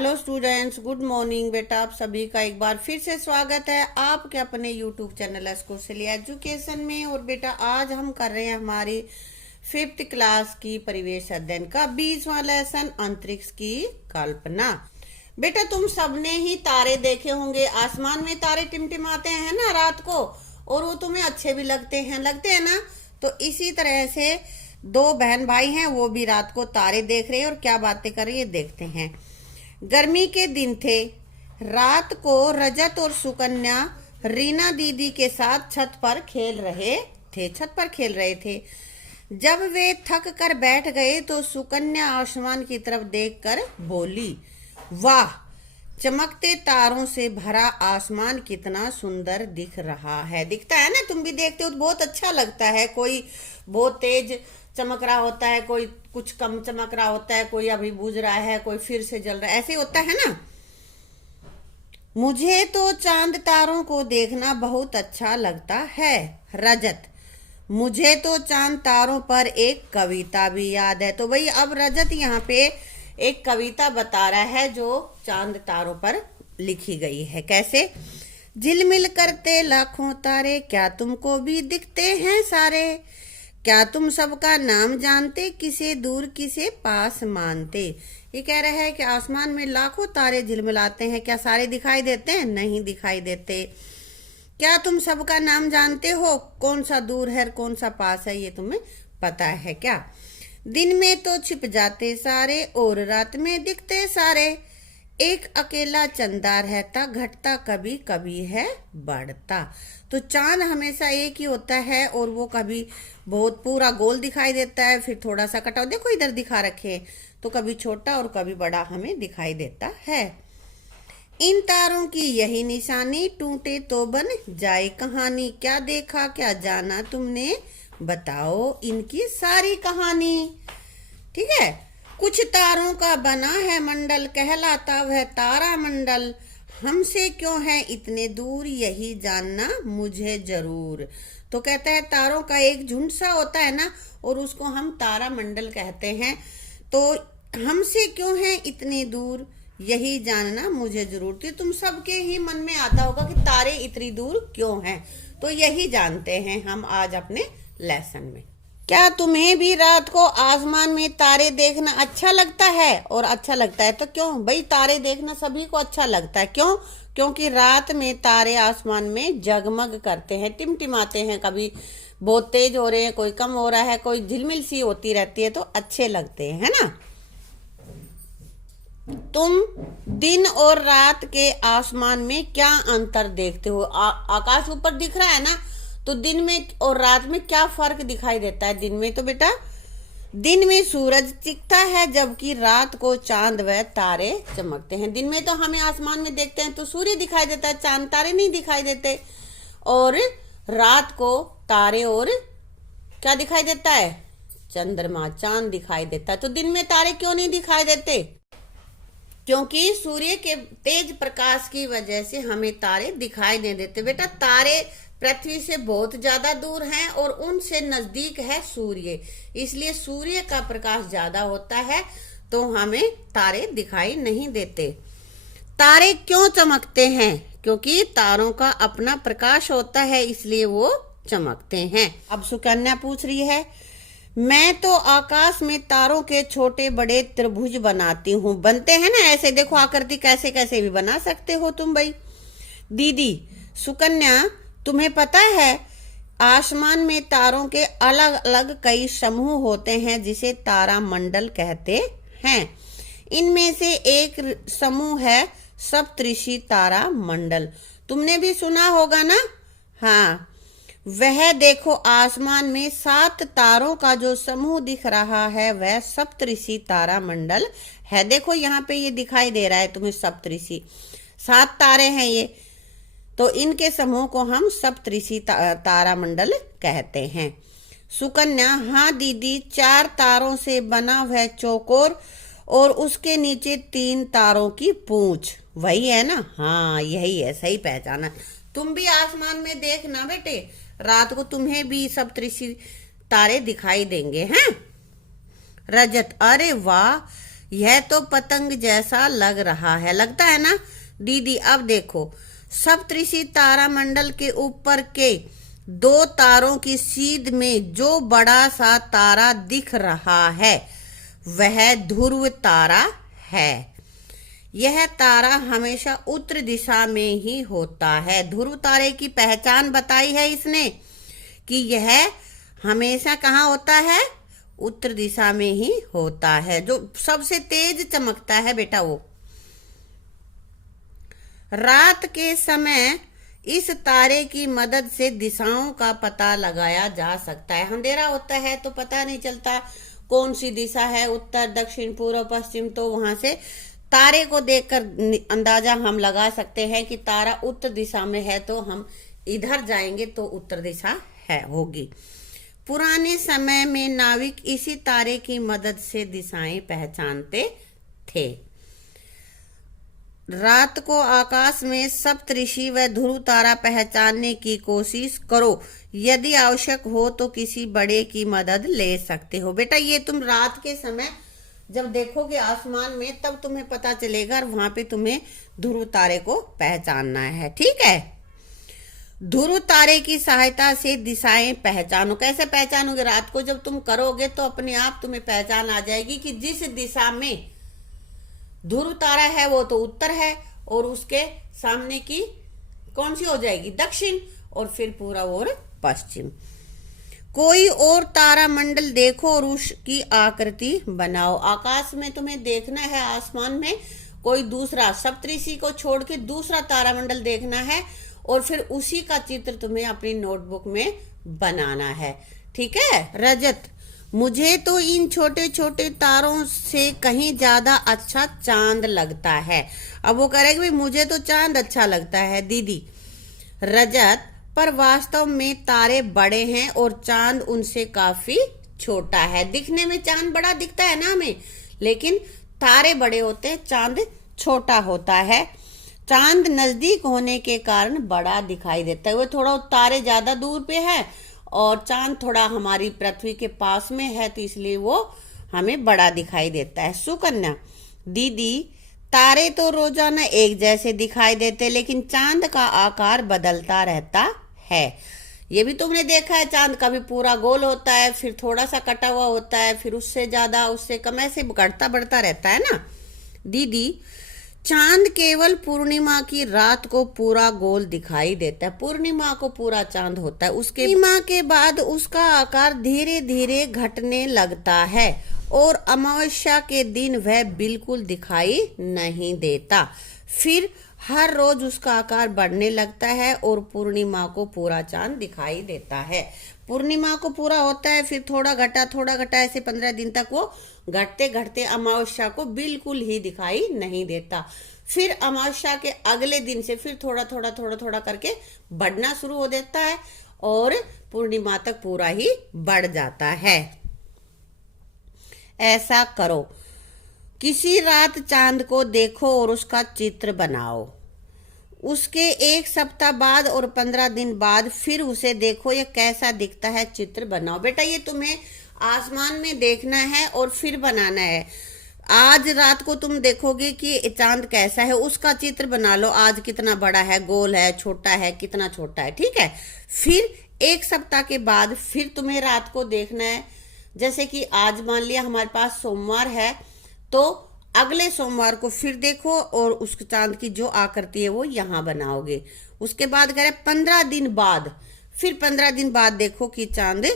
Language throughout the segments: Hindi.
हेलो स्टूडेंट्स, गुड मॉर्निंग बेटा। आप सभी का एक बार फिर से स्वागत है आपके अपने यूट्यूब चैनल स्कूल एजुकेशन में। और बेटा आज हम कर रहे हैं हमारी 5th क्लास की परिवेश अध्ययन का 20वां लेसन अंतरिक्ष की कल्पना। बेटा तुम सबने ही तारे देखे होंगे, आसमान में तारे टिमटिमाते हैं ना रात को, और वो तुम्हें अच्छे भी लगते हैं ना। तो इसी तरह से दो बहन भाई हैं, वो भी रात को तारे देख रहे हैं और क्या बातें कर रही है देखते हैं। गर्मी के दिन थे। रात को रजत और सुकन्या रीना दीदी के साथ छत पर खेल रहे थे। जब वे थक कर बैठ गए तो सुकन्या आसमान की तरफ देखकर बोली, वाह, चमकते तारों से भरा आसमान कितना सुंदर दिख रहा है। दिखता है ना, तुम भी देखते हो तो बहुत अच्छा लगता है। कोई बहुत तेज चमक रहा होता है, कोई कुछ कम चमक रहा होता है, कोई अभी बुझ रहा है, कोई फिर से जल रहा है, ऐसे होता है ना। मुझे तो चांद तारों को देखना बहुत अच्छा लगता है। रजत, मुझे तो चांद तारों पर एक कविता भी याद है। तो भाई अब रजत यहाँ पे एक कविता बता रहा है जो चांद तारों पर लिखी गई है। कैसे? झिलमिल करते लाखों तारे, क्या तुमको भी दिखते हैं सारे? क्या तुम सबका नाम जानते, किसे दूर किसे पास मानते? ये कह रहा है कि आसमान में लाखों तारे झिलमिलाते हैं, क्या सारे दिखाई देते हैं? नहीं दिखाई देते। क्या तुम सबका नाम जानते हो? कौन सा दूर है कौन सा पास है, ये तुम्हें पता है क्या? दिन में तो छिप जाते सारे और रात में दिखते सारे। एक अकेला चंदा रहता, घटता कभी कभी है बढ़ता। तो चांद हमेशा एक ही होता है और वो कभी बहुत पूरा गोल दिखाई देता है, फिर थोड़ा सा कटा, देखो इधर दिखा रखे, तो कभी छोटा और कभी बड़ा हमें दिखाई देता है। इन तारों की यही निशानी, टूटे तो बन जाए कहानी। क्या देखा क्या जाना तुमने, बताओ इनकी सारी कहानी। ठीक है। कुछ तारों का बना है मंडल, कहलाता वह तारा मंडल। हमसे क्यों है इतने दूर, यही जानना मुझे जरूर। तो कहता है तारों का एक झुंड सा होता है ना, और उसको हम तारा मंडल कहते हैं। तो हमसे क्यों है इतनी दूर, यही जानना मुझे जरूर। तो तुम सबके ही मन में आता होगा कि तारे इतनी दूर क्यों हैं, तो यही जानते हैं हम आज अपने लेसन में। क्या तुम्हें भी रात को आसमान में तारे देखना अच्छा लगता है? और अच्छा लगता है तो क्यों? भाई तारे देखना सभी को अच्छा लगता है। क्यों? क्योंकि रात में तारे आसमान में जगमग करते हैं, टिमटिमाते हैं, कभी बहुत तेज हो रहे हैं, कोई कम हो रहा है, कोई झिलमिल सी होती रहती है, तो अच्छे लगते हैं, है ना। तुम दिन और रात के आसमान में क्या अंतर देखते हो? आकाश ऊपर दिख रहा है ना, तो दिन में और रात में क्या फर्क दिखाई देता है? दिन में तो बेटा दिन में सूरज दिखता है, जबकि रात को चांद व तारे चमकते हैं। दिन में तो हमें आसमान में देखते हैं तो सूर्य दिखाई देता है, चांद तारे नहीं दिखाई देते। और रात को तारे और क्या दिखाई देता है? चंद्रमा, चांद दिखाई देता है। तो दिन में तारे क्यों नहीं दिखाई देते? क्योंकि सूर्य के तेज प्रकाश की वजह से हमें तारे दिखाई नहीं देते। बेटा तारे पृथ्वी से बहुत ज्यादा दूर हैं और उनसे नजदीक है सूर्य, इसलिए सूर्य का प्रकाश ज्यादा होता है तो हमें तारे दिखाई नहीं देते। तारे क्यों चमकते हैं? क्योंकि तारों का अपना प्रकाश होता है, इसलिए वो चमकते हैं। अब सुकन्या पूछ रही है, मैं तो आकाश में तारों के छोटे बड़े त्रिभुज बनाती हूँ। बनते हैं ना ऐसे, देखो आकृति कैसे कैसे भी बना सकते हो तुम भाई। दीदी, सुकन्या, तुम्हें पता है आसमान में तारों के अलग अलग कई समूह होते हैं जिसे तारा मंडल कहते हैं। इनमें से एक समूह है सप्तऋषि तारा मंडल। तुमने भी सुना होगा ना। हाँ, वह देखो आसमान में 7 तारों का जो समूह दिख रहा है वह सप्तऋषि तारा मंडल है। देखो यहाँ पे ये दिखाई दे रहा है तुम्हें, सप्तऋषि 7 तारे हैं ये, तो इनके समूह को हम सप्तऋषि तारा मंडल कहते हैं। सुकन्या, हाँ दीदी, 4 तारों से बना वह चौकोर और उसके नीचे 3 तारों की पूंछ, वही है ना? हाँ यही है, सही पहचाना। तुम भी आसमान में देखना बेटे, रात को तुम्हें भी सप्तऋषि तारे दिखाई देंगे हैं। रजत, अरे वाह, यह तो पतंग जैसा लग रहा है, लगता है ना दीदी। अब देखो, सप्तऋषि तारामंडल के ऊपर के दो तारों की सीध में जो बड़ा सा तारा दिख रहा है वह ध्रुव तारा है। यह तारा हमेशा उत्तर दिशा में ही होता है। ध्रुव तारे की पहचान बताई है इसने कि यह हमेशा कहाँ होता है, उत्तर दिशा में ही होता है। जो सबसे तेज चमकता है बेटा वो। रात के समय इस तारे की मदद से दिशाओं का पता लगाया जा सकता है। अंधेरा होता है तो पता नहीं चलता कौन सी दिशा है, उत्तर दक्षिण पूर्व पश्चिम, तो वहां से तारे को देखकर अंदाजा हम लगा सकते हैं कि तारा उत्तर दिशा में है तो हम इधर जाएंगे तो उत्तर दिशा है होगी। पुराने समय में नाविक इसी तारे की मदद से दिशाएं पहचानते थे। रात को आकाश में सप्तऋषि व ध्रुव तारा पहचानने की कोशिश करो। यदि आवश्यक हो तो किसी बड़े की मदद ले सकते हो। बेटा ये तुम रात के समय जब देखोगे आसमान में तब तुम्हें पता चलेगा और वहां पे तुम्हें ध्रुव तारे को पहचानना है, ठीक है। ध्रुव तारे की सहायता से दिशाएं पहचानो। कैसे पहचानोगे? रात को जब तुम करोगे तो अपने आप तुम्हें पहचान आ जाएगी कि जिस दिशा में ध्रुव तारा है वो तो उत्तर है और उसके सामने की कौन सी हो जाएगी, दक्षिण, और फिर पूरा और पश्चिम। कोई और तारा मंडल देखो और उसकी आकृति बनाओ। आकाश में तुम्हें देखना है, आसमान में कोई दूसरा, सप्तऋषि को छोड़ के दूसरा तारामंडल देखना है और फिर उसी का चित्र तुम्हें अपनी नोटबुक में बनाना है, ठीक है। रजत, मुझे तो इन छोटे छोटे तारों से कहीं ज्यादा अच्छा चांद लगता है। अब वो कह रहे कि भाई मुझे तो चांद अच्छा लगता है दीदी। रजत, पर वास्तव में तारे बड़े हैं और चांद उनसे काफी छोटा है। दिखने में चांद बड़ा दिखता है ना हमें, लेकिन तारे बड़े होते हैं, चांद छोटा होता है। चांद नजदीक होने के कारण बड़ा दिखाई देता है। वो थोड़ा तारे ज्यादा दूर पे है और चांद थोड़ा हमारी पृथ्वी के पास में है तो इसलिए वो हमें बड़ा दिखाई देता है। सुकन्या, दीदी तारे तो रोजाना एक जैसे दिखाई देते लेकिन चांद का आकार बदलता रहता है। ये भी तुमने देखा है, चांद कभी पूरा गोल होता है, फिर थोड़ा सा कटा हुआ होता है, फिर उससे ज्यादा, उससे कम, ऐसे घटता बढ़ता रहता है ना। दीदी, चांद केवल पूर्णिमा की रात को पूरा गोल दिखाई देता है। पूर्णिमा को पूरा चांद होता है, उसके पूर्णिमा के बाद उसका आकार धीरे धीरे घटने लगता है और अमावस्या के दिन वह बिल्कुल दिखाई नहीं देता। फिर हर रोज उसका आकार बढ़ने लगता है और पूर्णिमा को पूरा चांद दिखाई देता है। पूर्णिमा को पूरा होता है, फिर थोड़ा घटा, ऐसे 15 दिन तक वो घटते घटते अमावस्या को बिल्कुल ही दिखाई नहीं देता। फिर अमावस्या के अगले दिन से फिर थोड़ा करके बढ़ना शुरू हो देता है और पूर्णिमा तक पूरा ही बढ़ जाता है। ऐसा करो, किसी रात चांद को देखो और उसका चित्र बनाओ। उसके एक सप्ताह बाद और 15 दिन बाद फिर उसे देखो, ये कैसा दिखता है, चित्र बनाओ। बेटा ये तुम्हें आसमान में देखना है और फिर बनाना है। आज रात को तुम देखोगे कि चांद कैसा है, उसका चित्र बना लो। आज कितना बड़ा है, गोल है, छोटा है, कितना छोटा है, ठीक है। फिर एक सप्ताह के बाद फिर तुम्हें रात को देखना है। जैसे कि आज मान लिया हमारे पास सोमवार है तो अगले सोमवार को फिर देखो और उस चांद की जो आकृति है वो यहाँ बनाओगे। उसके बाद कह रहे 15 दिन बाद, फिर 15 दिन बाद देखो कि चांद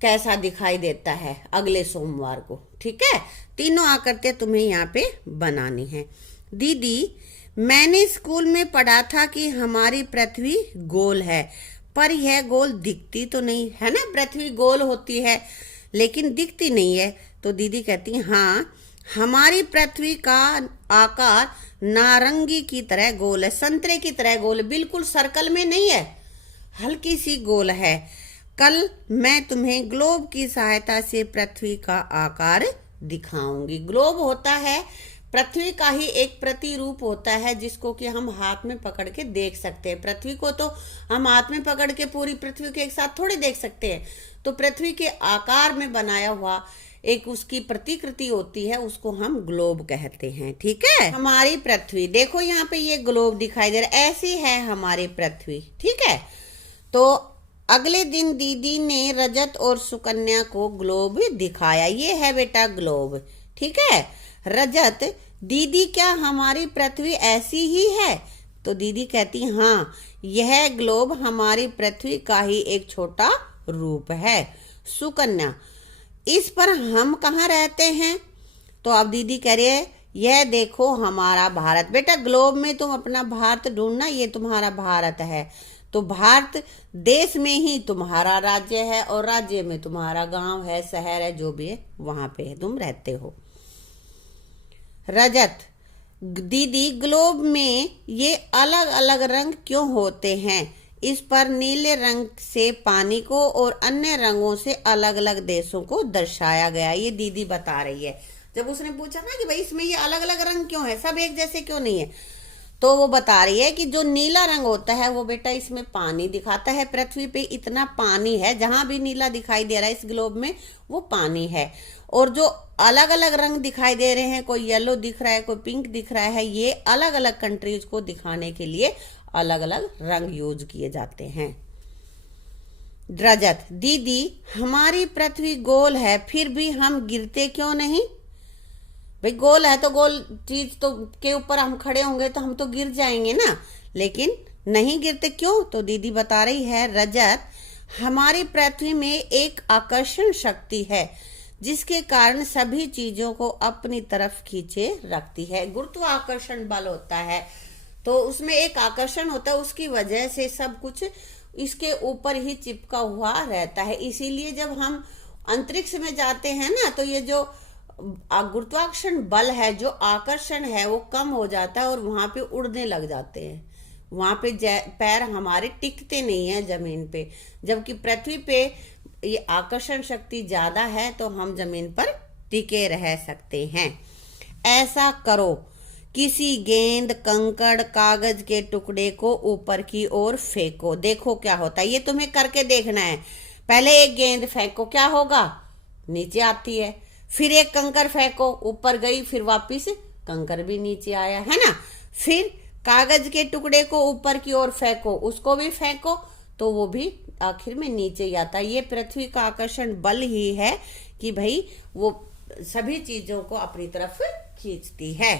कैसा दिखाई देता है अगले सोमवार को, ठीक है। तीनों आकृतियां तुम्हें यहाँ पे बनानी है। दीदी, मैंने स्कूल में पढ़ा था कि हमारी पृथ्वी गोल है, पर यह गोल दिखती तो नहीं है ना। पृथ्वी गोल होती है लेकिन दिखती नहीं है। तो दीदी कहती है हाँ, हमारी पृथ्वी का आकार नारंगी की तरह गोल है, संतरे की तरह गोल है, बिल्कुल सर्कल में नहीं है, हल्की सी गोल है। कल मैं तुम्हें ग्लोब की सहायता से पृथ्वी का आकार दिखाऊंगी। ग्लोब होता है पृथ्वी का ही एक प्रतिरूप होता है जिसको कि हम हाथ में पकड़ के देख सकते हैं। पृथ्वी को तो हम हाथ में पकड़ के पूरी पृथ्वी के एक साथ थोड़े देख सकते हैं। तो पृथ्वी के आकार में बनाया हुआ एक उसकी प्रतिकृति होती है, उसको हम ग्लोब कहते हैं। ठीक है, हमारी पृथ्वी देखो यहाँ पे ये ग्लोब दिखाई दे रहा है, ऐसी है हमारी पृथ्वी। ठीक है, तो अगले दिन दीदी ने रजत और सुकन्या को ग्लोब दिखाया। ये है बेटा ग्लोब। ठीक है, रजत, दीदी क्या हमारी पृथ्वी ऐसी ही है? तो दीदी कहती हाँ, यह ग्लोब हमारी पृथ्वी का ही एक छोटा रूप है। सुकन्या, इस पर हम कहाँ रहते हैं? तो अब दीदी कह रही है यह देखो हमारा भारत। बेटा ग्लोब में तुम अपना भारत ढूंढना, ये तुम्हारा भारत है। तो भारत देश में ही तुम्हारा राज्य है और राज्य में तुम्हारा गांव है, शहर है, जो भी है वहां पे तुम रहते हो। रजत, दीदी ग्लोब में ये अलग अलग रंग क्यों होते हैं? इस पर नीले रंग से पानी को और अन्य रंगों से अलग अलग देशों को दर्शाया गया। ये दीदी बता रही है। जब उसने पूछा ना कि भाई इसमें ये अलग अलग रंग क्यों है, सब एक जैसे क्यों नहीं है, तो वो बता रही है कि जो नीला रंग होता है वो बेटा इसमें पानी दिखाता है। पृथ्वी पे इतना पानी है, जहां भी नीला दिखाई दे रहा है इस ग्लोब में वो पानी है। और जो अलग अलग रंग दिखाई दे रहे हैं, कोई येलो दिख रहा है, कोई पिंक दिख रहा है, ये अलग अलग कंट्रीज को दिखाने के लिए अलग अलग रंग यूज किए जाते हैं। रजत, दीदी हमारी पृथ्वी गोल है, फिर भी हम गिरते क्यों नहीं? भाई गोल है तो गोल चीज तो के ऊपर हम खड़े होंगे तो हम तो गिर जाएंगे ना, लेकिन नहीं गिरते क्यों? तो दीदी बता रही है रजत, हमारी पृथ्वी में एक आकर्षण शक्ति है जिसके कारण सभी चीजों को अपनी तरफ खींचे रखती है। गुरुत्वाकर्षण बल होता है, तो उसमें एक आकर्षण होता है, उसकी वजह से सब कुछ इसके ऊपर ही चिपका हुआ रहता है। इसीलिए जब हम अंतरिक्ष में जाते हैं ना, तो ये जो गुरुत्वाकर्षण बल है, जो आकर्षण है, वो कम हो जाता है और वहां पे उड़ने लग जाते हैं। वहां पे पैर हमारे टिकते नहीं है जमीन पे, जबकि पृथ्वी पे ये आकर्षण शक्ति ज्यादा है तो हम जमीन पर टिके रह सकते हैं। ऐसा करो, किसी गेंद, कंकड़, कागज के टुकड़े को ऊपर की ओर फेंको, देखो क्या होता है। ये तुम्हें करके देखना है। पहले एक गेंद फेंको, क्या होगा? नीचे आती है। फिर एक कंकड़ फेंको, ऊपर गई, फिर वापिस कंकड़ भी नीचे आया, है ना। फिर कागज के टुकड़े को ऊपर की ओर फेंको, उसको भी फेंको, तो वो भी आखिर में नीचे ही आता है। ये पृथ्वी का आकर्षण बल ही है कि भाई वो सभी चीजों को अपनी तरफ खींचती है।